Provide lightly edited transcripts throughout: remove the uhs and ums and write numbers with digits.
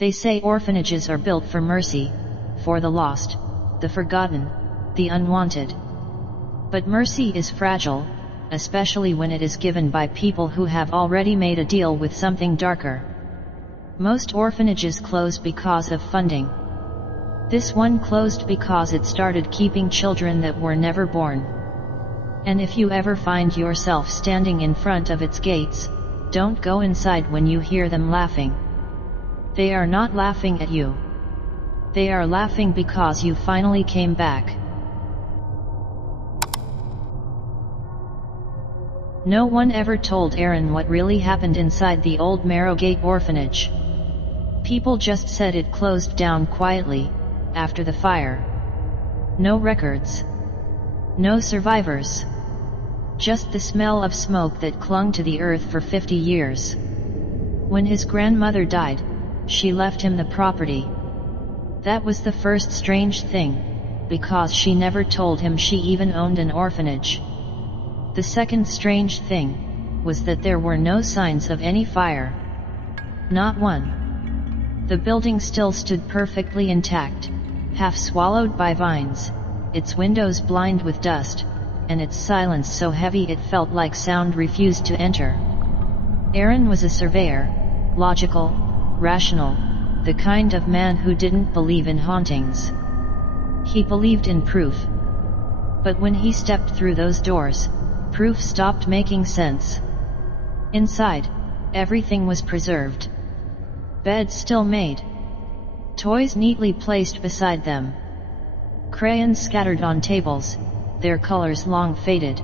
They say orphanages are built for mercy, for the lost, the forgotten, the unwanted. But mercy is fragile, especially when it is given by people who have already made a deal with something darker. Most orphanages close because of funding. This one closed because it started keeping children that were never born. And if you ever find yourself standing in front of its gates, don't go inside when you hear them laughing. They are not laughing at you. They are laughing because you finally came back. No one ever told Aaron what really happened inside the old Marrowgate Orphanage. People just said it closed down quietly, after the fire. No records. No survivors. Just the smell of smoke that clung to the earth for 50 years. When his grandmother died, she left him the property. That was the first strange thing, because she never told him she even owned an orphanage. The second strange thing was that there were no signs of any fire. Not one. The building still stood perfectly intact, half swallowed by vines, its windows blind with dust, and its silence so heavy it felt like sound refused to enter. Aaron was a surveyor, logical, rational, the kind of man who didn't believe in hauntings. He believed in proof. But when he stepped through those doors, proof stopped making sense. Inside, everything was preserved. Beds still made. Toys neatly placed beside them. Crayons scattered on tables, their colors long faded.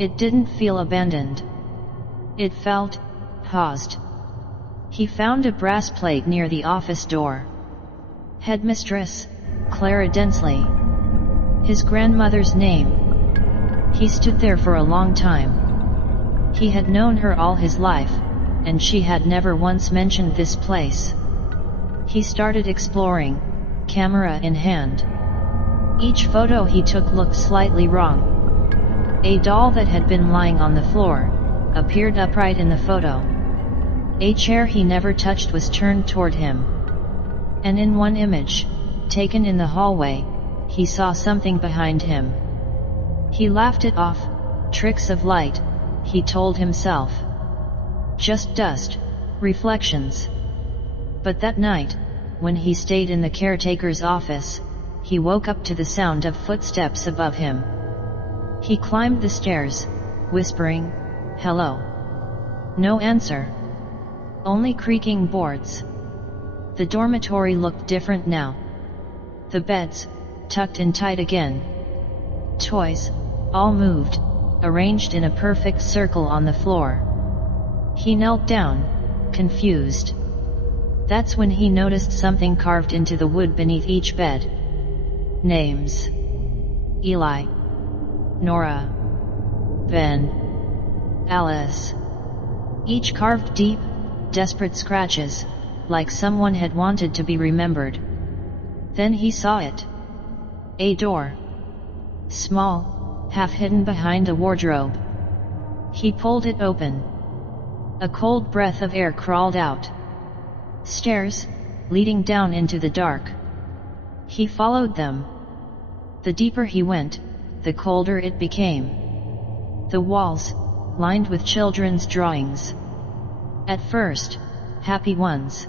It didn't feel abandoned. It felt paused. He found a brass plate near the office door. Headmistress, Clara Densley. His grandmother's name. He stood there for a long time. He had known her all his life, and she had never once mentioned this place. He started exploring, camera in hand. Each photo he took looked slightly wrong. A doll that had been lying on the floor appeared upright in the photo. A chair he never touched was turned toward him. And in one image, taken in the hallway, he saw something behind him. He laughed it off. Tricks of light, he told himself. Just dust, reflections. But that night, when he stayed in the caretaker's office, he woke up to the sound of footsteps above him. He climbed the stairs, whispering, "Hello." No answer. Only creaking boards. The dormitory looked different now. The beds, tucked in tight again. Toys, all moved, arranged in a perfect circle on the floor. He knelt down, confused. That's when he noticed something carved into the wood beneath each bed. Names. Eli. Nora. Ben. Alice. Each carved deep, desperate scratches, like someone had wanted to be remembered. Then he saw it. A door. Small, half hidden behind a wardrobe. He pulled it open. A cold breath of air crawled out. Stairs, leading down into the dark. He followed them. The deeper he went, the colder it became. The walls, lined with children's drawings. At first, happy ones.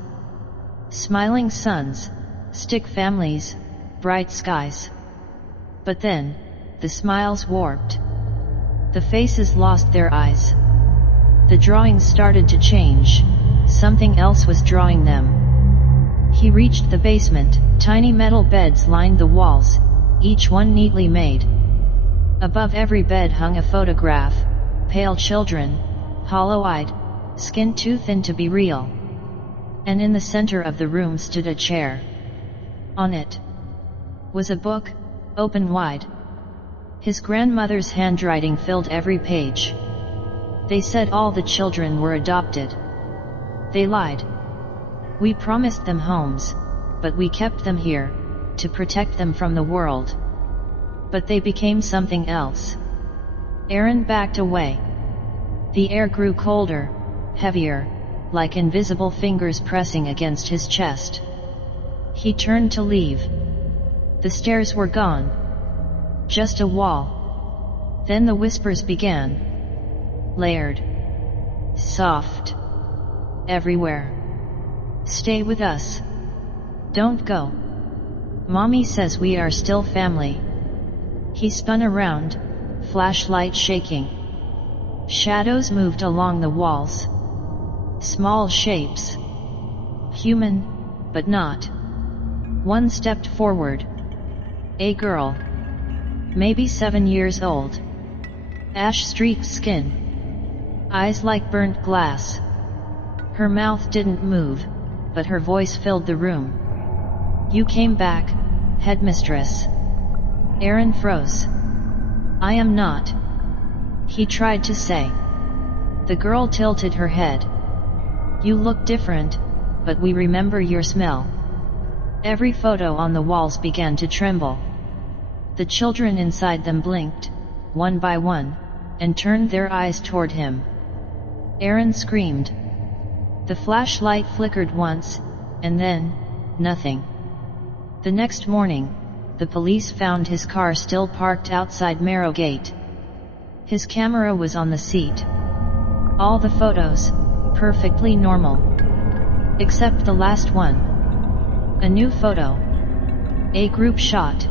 Smiling suns, stick families, bright skies. But then, the smiles warped. The faces lost their eyes. The drawings started to change. Something else was drawing them. He reached the basement. Tiny metal beds lined the walls, each one neatly made. Above every bed hung a photograph, pale children, hollow-eyed, skin too thin to be real. And in the center of the room stood a chair. On it was a book, open wide. His grandmother's handwriting filled every page. They said all the children were adopted. They lied. We promised them homes, but we kept them here, to protect them from the world. But they became something else. Aaron backed away. The air grew colder, heavier, like invisible fingers pressing against his chest. He turned to leave. The stairs were gone. Just a wall. Then the whispers began. Layered. Soft. Everywhere. Stay with us. Don't go. Mommy says we are still family. He spun around, flashlight shaking. Shadows moved along the walls. Small shapes. Human, but not. One stepped forward. A girl. Maybe 7 years old. Ash-streaked skin. Eyes like burnt glass. Her mouth didn't move, but her voice filled the room. You came back, headmistress. Aaron froze. I am not. He tried to say. The girl tilted her head. You look different, but we remember your smell. Every photo on the walls began to tremble. The children inside them blinked, one by one, and turned their eyes toward him. Aaron screamed. The flashlight flickered once, and then, nothing. The next morning, the police found his car still parked outside Marrowgate. His camera was on the seat. All the photos, perfectly normal. Except the last one. A new photo. A group shot.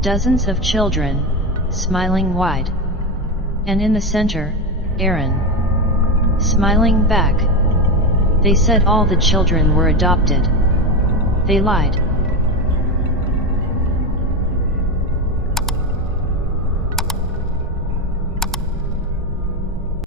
Dozens of children, smiling wide. And in the center, Aaron. Smiling back. They said all the children were adopted. They lied.